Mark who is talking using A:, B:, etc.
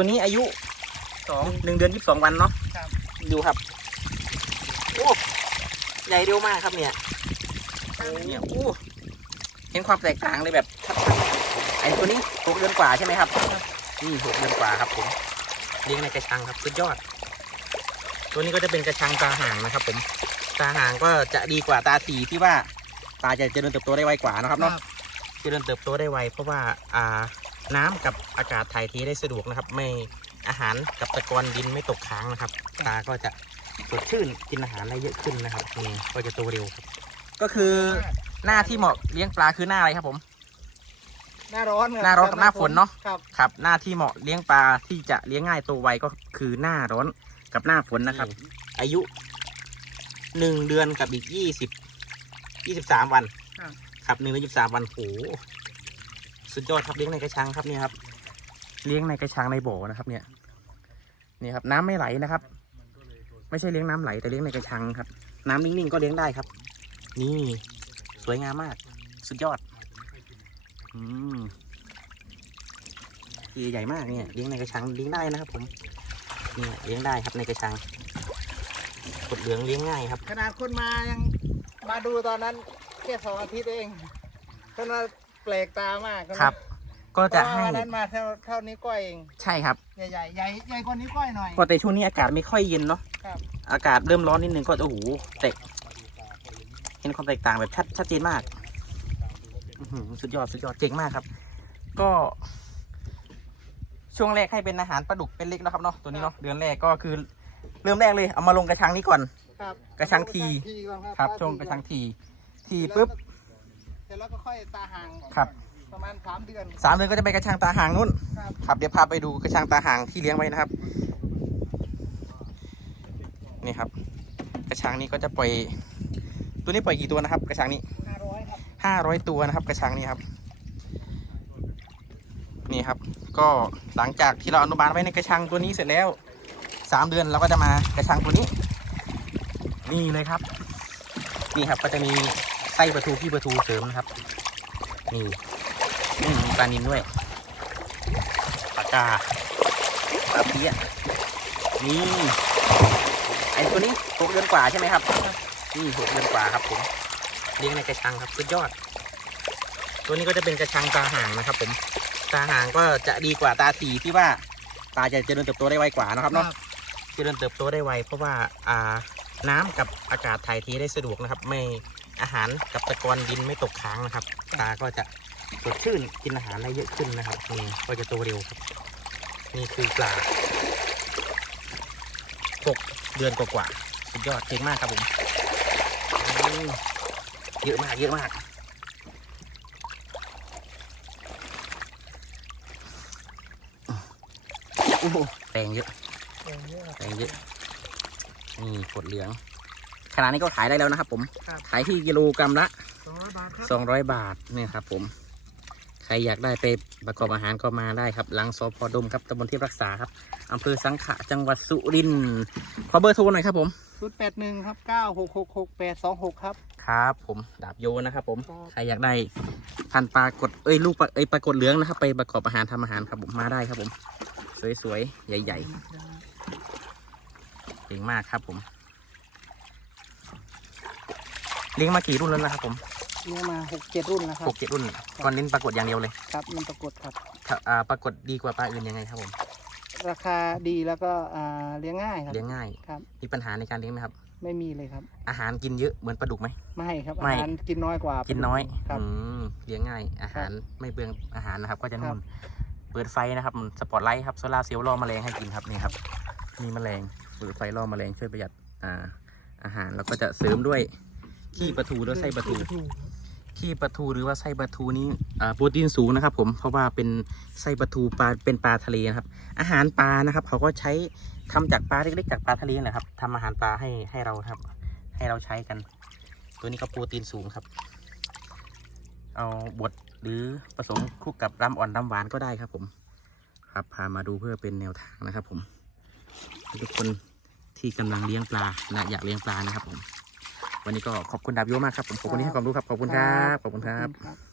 A: ตัวนี้อายุ
B: สอง
A: หนึ่งเดือนยี่สิบสองวันเนาะ
B: ครับ
A: ดูครับโอ้ใหญ่เร็วมากครับเนี่ยเนี่ยโอ้เห็นความแตกต่างเลยแบบชัดๆไอ้ตัวนี้หกเดือนกว่าใช่ไหมครับนี่หกเดือนกว่าครับผมเลี้ยงในกระชังครับสุดยอด ตัวนี้ก็จะเป็นกระชังตาห่างนะครับ ผมตาห่างก็จะดีกว่าตาสีที่ว่าตาจะเจริญเติบโตได้ไวกว่านะครับเนาะเจริญเติบโตได้ไวเพราะว่าอ่า น้ำกับอากาศถ่ายเทได้สะดวกนะครับ ไม่อาหารกับตะกอนดินไม่ตกค้างนะครับตาก็จะสดชื่นกินอาหารได้เยอะขึ้นนะครับนี่ก็จะโตเร็วครับ ก็คือหน้าที่เหมาะเลี้ยงปลาคือหน้าอะไรครับผม
B: หน้าร้อนครับ
A: หน้าร้อนกับหน้าฝนเนอะ
B: ครับ
A: ครับ หน้าที่เหมาะเลี้ยงปลาที่จะเลี้ยงง่ายโตไวก็คือหน้าร้อนกับหน้าฝนนะครับ อายุหนึ่งเดือนกับอีกยี่สิบยี่สิบสามวัน
B: ครับ
A: ครับหนึ่งเดือนยี่สิบสามวันโห สุดยอดครับเลี้ยงในกระชังครับเนี่ยครับ เลี้ยงในกระชังในบ่อนะครับ เนี่ย นี่ครับ น้ำไม่ไหลนะครับ ไม่ใช่เลี้ยงน้ำไหลแต่เลี้ยงในกระชังครับ น้ำนิ่งๆก็เลี้ยงได้ครับ นี่ สวยงามมาก สุดยอด อืมคือใหญ่มากเนี่ยเลี้ยงในกระชังเลี้ยงได้นะครับ ผมเนี่ยเลี้ยงได้ครับในกระชังกดเหลืองเลี้ยงง่ายครับ
B: ขนาดคนมายังมาดูตอนนั้นแค่สองอาทิตย์เองคนว่าแปลกตามาก
A: ครับ ก็จะ
B: เพรา
A: ให้
B: ว่าวันนั้นมาเท่าเท่านี้วก้อยเอง
A: ใช่ครับ
B: ใหญ่ใหญ่ใหญ่ใหญ่กว่านี้วก้อยหน่อย
A: ก็แต่ช่วงนี้อากาศไม่ค่อยเย็นเนาะ
B: ครับ
A: อากาศเริ่มร้อนนิดนึงก็โอ้โหแตกเห็นความแตกต่างแบบชัดชัดเจนมากอื้อหือสุดยอดสุดยอดเจ๋งมากครับ ก็ ช่วงแรกให้เป็นอาหารปลาดุกเป็นเล็กนะครับเนาะตัวนี้เนาะเดือนแรกก็คือ เริ่มแรกเลยเอามาลงกระชังนี้ก่อน
B: ครับ
A: กระชังที
B: ก่อน
A: ครับช่วงกระชังที ทีปุ๊บ
B: เสร็จ แล้วก็ค่อยตาห่าง
A: ครับ
B: ประมาณสามเดือน
A: สามเดือนก็จะไปกระชังตาห่างนู่น
B: ครับ
A: ครับเดี๋ยวพาไปดูกระชังตาห่างที่เลี้ยงไว้นะครับนี่ครับ กระชังนี้ก็จะปล่อย ตัวนี้ปล่อยกี่ตัวนะครับ กระชังนี้
B: ห้าร้อยครับ
A: ห้าร้อยตัวนะครับ กระชังนี้ครับ นี่ครับ ก็หลังจากที่เราอนุบาลไว้ในกระชังตัวนี้เสร็จแล้วสามเดือนเราก็จะมากระชังตัวนี้ นี่เลยครับ นี่ครับก็จะมี ไส้ประตูพี่ประตูเสริมนะครับ นี่นี่มีปลานินด้วยปลากาปลาเพี้ยนี่ไอตัวนี้หกเดือนกว่าใช่ไหมครับ นี่หกเดือนกว่าครับผมเลี้ยงในกระชังครับสุดยอด ตัวนี้ก็จะเป็นกระชังตาห่างนะครับ ผมตาห่างก็จะดีกว่าตาสีที่ว่าตาจะเจริญเติบโตได้ไวกว่านะครับเนาะเจริญเติบโตได้ไวเพราะว่าอ่าน้ำกับอากาศถ่ายเทได้สะดวกนะครับ ไม่ อาหารกับตะกอนดินไม่ตกค้างนะครับตาก็จะสดชื่นกินอาหารได้เยอะขึ้นนะครับนี่ก็จะโตเร็วครับ นี่คือปลาหกเดือนกว่าๆสุดยอดเก่งมากครับผมเยอะมากเยอะมากโอ้โหแปลงเยอะแพงเยอะนี่ขดเหลือง ขนาดนี้ก็ขายได้แล้วนะครับผม
B: ครับ
A: ขายที่กิโลกรัมละ
B: สองร้อยบาทครับ
A: 200 บาทเนี่ยครับผม ใครอยากได้ไปประกอบอาหารก็มาได้ครับ หลังสพดมครับตำบลที่รักษาครับอำเภอสังขะจังหวัดสุรินทร์ขอเบอร์โทรหน่อยครับผม
B: ศูนย์แปดหนึ่งครับเก้าหกหกหกแปดสองหกครับ
A: ครับผมดาบโยนะครับผม
B: ครับ
A: ใครอยากได้พันธุ์ปลากดเอ้ยลูกปลาเอ้ยปลากดเหลืองนะครับ ไปประกอบอาหารทำอาหารครับผมมาได้ครับผม สวยๆ ใหญ่ๆเก่งมากครับผม เลี้ยงมากี่รุ่นแล้วนะครับผม
B: เลี้ยงมาหกเจ็ดรุ่นแล้วครั
A: ห
B: บ
A: กเจ็ดรุ่นก่อนเน้นปรากฏอย่างเดียวเลย
B: ครับมันปรากฏครับ
A: ถ้าอ่าปรากฏดีกว่าปลาอื่นยังไงครับผม
B: ราคาดีแล้วก็อ่าเลี้ยงง่ายครับ
A: เลี้ยงง่าย
B: ครับ
A: มีปัญหาในการเลี้ยงไหมครับ
B: ไม่มีเลยครับ
A: อาหารกินเยอะเหมือนปลาดุกไหม
B: ไม่ครับ
A: ไม่
B: อาหารกินน้อยกว่า
A: กินน้อย
B: ครับ
A: อืมเลี้ยงง่าย อาหารไม่เปลืองอาหารนะครับ ก็จะ
B: ครั
A: นุ่
B: บ
A: นเปิดไฟนะครับมันสปอตไลท์ครับโซลาร์เซลล์ล่อแมลงให้กินครับนี่ครับมีแมลงเปิดไฟล่อแมลงช่วยประหยัดอ่าอาหารแล้วก็จะเสริมด้วย ขี้ปลาทูด้วยไส้ปลาทูขี้ปลาทูหรือว่าไส้ปลาทูนี้อ่าโปรตีนสูงนะครับ ผมเพราะว่าเป็นไส้ปลาทูปลาเป็นปลาทะเลนะครับ อาหารปลานะครับ เขาก็ใช้ทำจากปลาเล็กๆจากปลาทะเลนั่นแหละครับทำอาหารปลาให้ให้เราครับ ให้เราใช้กัน ตัวนี้ก็โปรตีนสูงครับ เอาบดหรือผสมคลุกกับรำอ่อนรำหวานก็ได้ครับ ผม ครับพามาดูเพื่อเป็นแนวทางนะครับ ผมให้ทุกคนที่กำลังเลี้ยงปลานะอยากเลี้ยงปลานะครับผม วันนี้ก็ขอบคุณดาบโยมากครับผมขอบคุณที่ให้ความรู้ครับขอบคุณครับขอบคุณครับ
B: ครับ